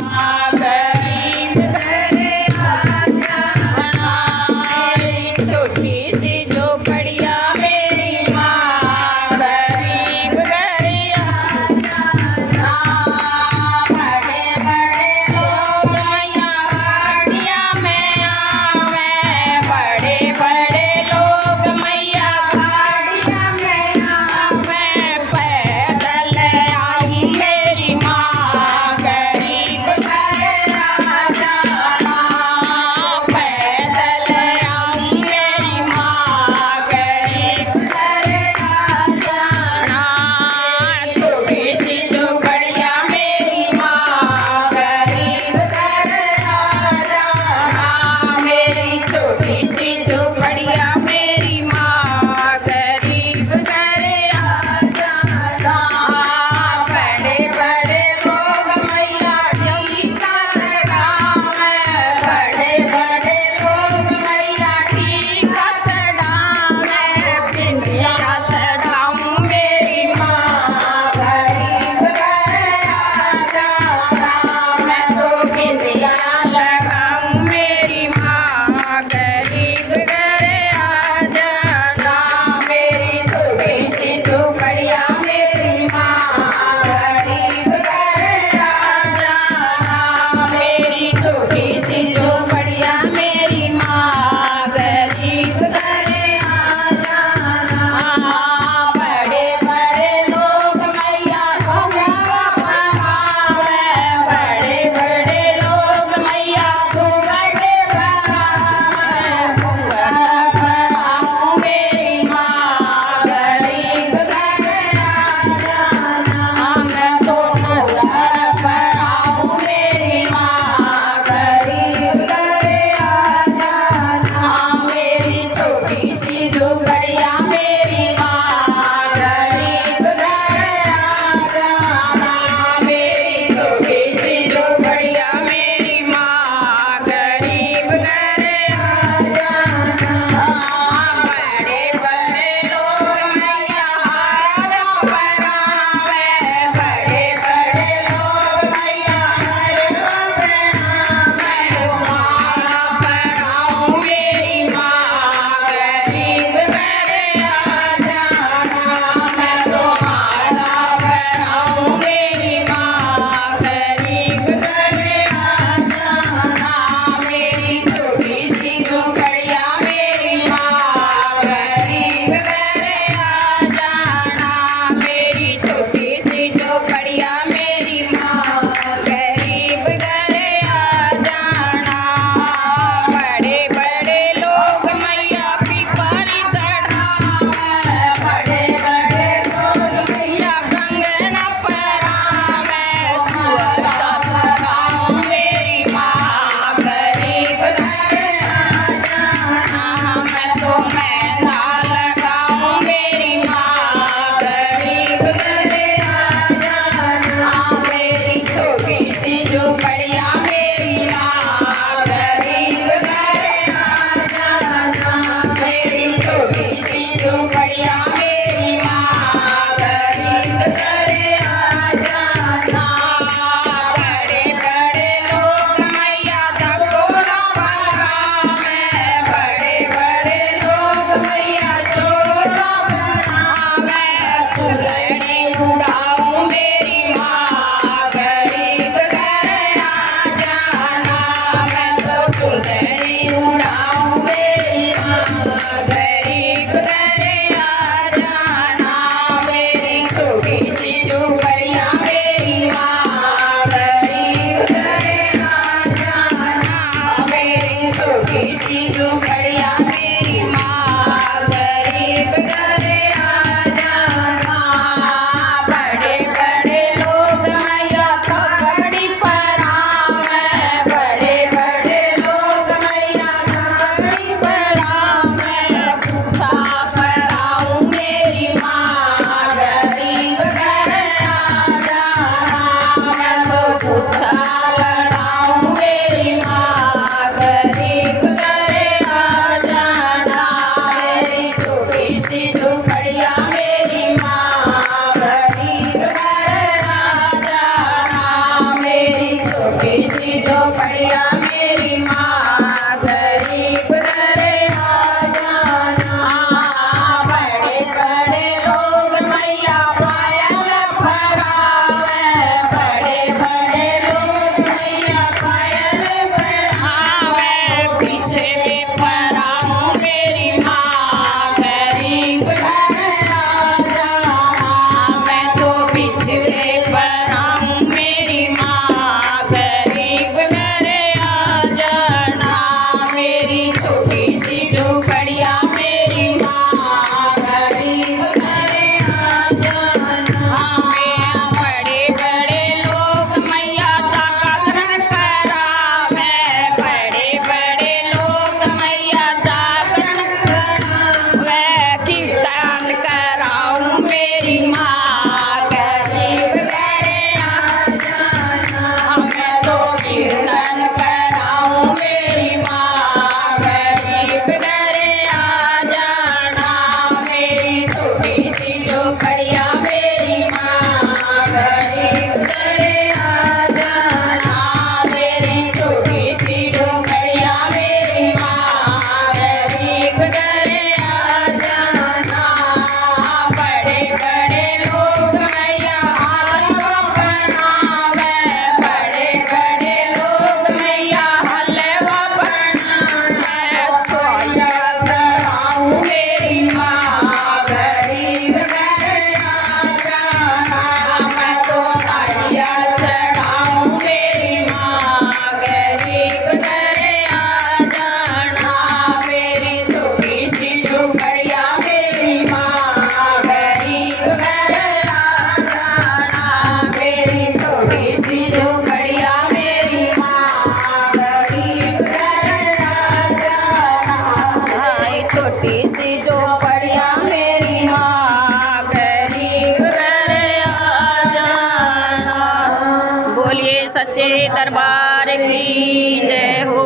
गरीब घर आना, मेरी छोटी सी झोपड़िया मेरी माँ गरीब घर आना। बड़े बड़े लोग मैया गाड़िया में आवे, बड़े बड़े लोग मैया गाड़िया में आवे, पैदल आऊं मेरी माँ गरीब घर आ जाना, पैदल आऊं मेरी माँ गरीब घर आ जाना। थोड़ी सी झोपड़िया मेरी माँ गरीब घर आ जाना, मेरी छोटी सी झोपड़िया मेरी माँ गरीब घर आ जाना। बड़े बड़े लोग मैया टीका चढ़ावे, बड़े बड़े लोग मैया टीका चढ़ावे, बिंदिया चढ़ाऊं मेरी माँ गरीब घर आ जाना, मैं तो बिंदिया लगाऊं मेरी माँ गरीब घर आ जाना। मेरी छोटी सी झोपड़िया मेरी माँ गरीब घर आ जाना, मेरी छोटी सी झोपड़िया मेरी माँ गरीब घर आ जाना। बड़े बड़े लोग मैया घुंघटा पहनावे, बड़े बड़े लोग मैया घुंघटे पहनावे, घुंघटा पहनाऊं मेरी माँ गरीब घर आ जाना, मैं तो घुंघटा पहनाऊं मेरी माँ गरीब घर आ जाना। मेरी छोटी सी झोपड़िया मेरी माँ गरीब घर आ जाना, मेरी छोटी सी झोपड़िया मेरी माँ गरीब घर आ जाना। बड़े बड़े लोग मैया हार पहनावे, बड़े बड़े लोग मैया हार पहनावे, माला पहनाऊं मेरी माँ गरीब घर आ जाना, मैं तो माला पहनाऊं मेरी माँ गरीब घर आ जाना। मेरी छोटी सी झोपड़िया मेरी माँ गरीब घर आ जाना, मेरी छोटी सी झोपड़िया मेरी माँ गरीब घर आ जाना। बड़े बड़े लोग मैया पिपरी चढ़ावे, बड़े बड़े लोग मैया कंगना पहनावे, सुअता लगाऊं मेरी माँ गरीब घर आ जाना, मैं तो मेहंदा लगाऊं मेरी माँ गरीब घर आ जाना। मेरी छोटी सी झोपड़िया मेरी माँ गरीब घर आ जाना, मेरी छोटी सी झोपड़िया मेरी माँ गरीब घर आ जाना। बड़े बड़े लोग मैया धतूरा पहनावे, बड़े बड़े लोग मैया चोला पहनावे, फुलड़ी उड़ाऊं मेरी माँ गरीब घर आ सी झोपड़िया मेरी माँ गरीब घरे आ जाना। बड़े बड़े लोग मैया पायल पहरावे, बड़े बड़े लोग मैया पायल पहरावे। पीछे में पहराऊं मेरी माँ गरीब घरे आ जाना। मैं तो बिछड़े पहराऊं मेरी माँ गरीब घरे आ जाना। मेरी छोटी सी झोपड़िया मेरी माँ गरीब घरे आ जाना। बड़े बड़े लोग मैया जागरण करावे, बड़े बड़े लोग मैया जागरण करावे। कीर्तन कराऊं मेरी माँ गरीब घरे आ जाना। मैं तो कीर्तन कराऊं मेरी माँ गरीब घरे आ जाना। मेरी छोटी सी झोपड़िया मेरी माँ गरीब घरे आ जाना। मेरी छोटी सी झोपड़िया मेरी माँ गरीब घरे आ जाना। बड़े बड़े लोग मैया हलवा बनावे, बड़े बड़े लोग मैया हलवा बनावे। छोया कराऊं मेरी माँ गरीब घरे आ जाना। मैं तो नारिया चढ़ाऊं मेरी माँ गरीब घरे आ जाना। मेरी छोटी सी झोपड़िया मेरी माँ गरीब घरे आ जाना। मेरी छोटी सी झोपड़िया मेरी माँ गरीब घरे आ जाना। छोटी सी झोपड़िया मेरी माँ गरीब घरे आ जाना। बोलिए सच्चे दरबार की जय हो।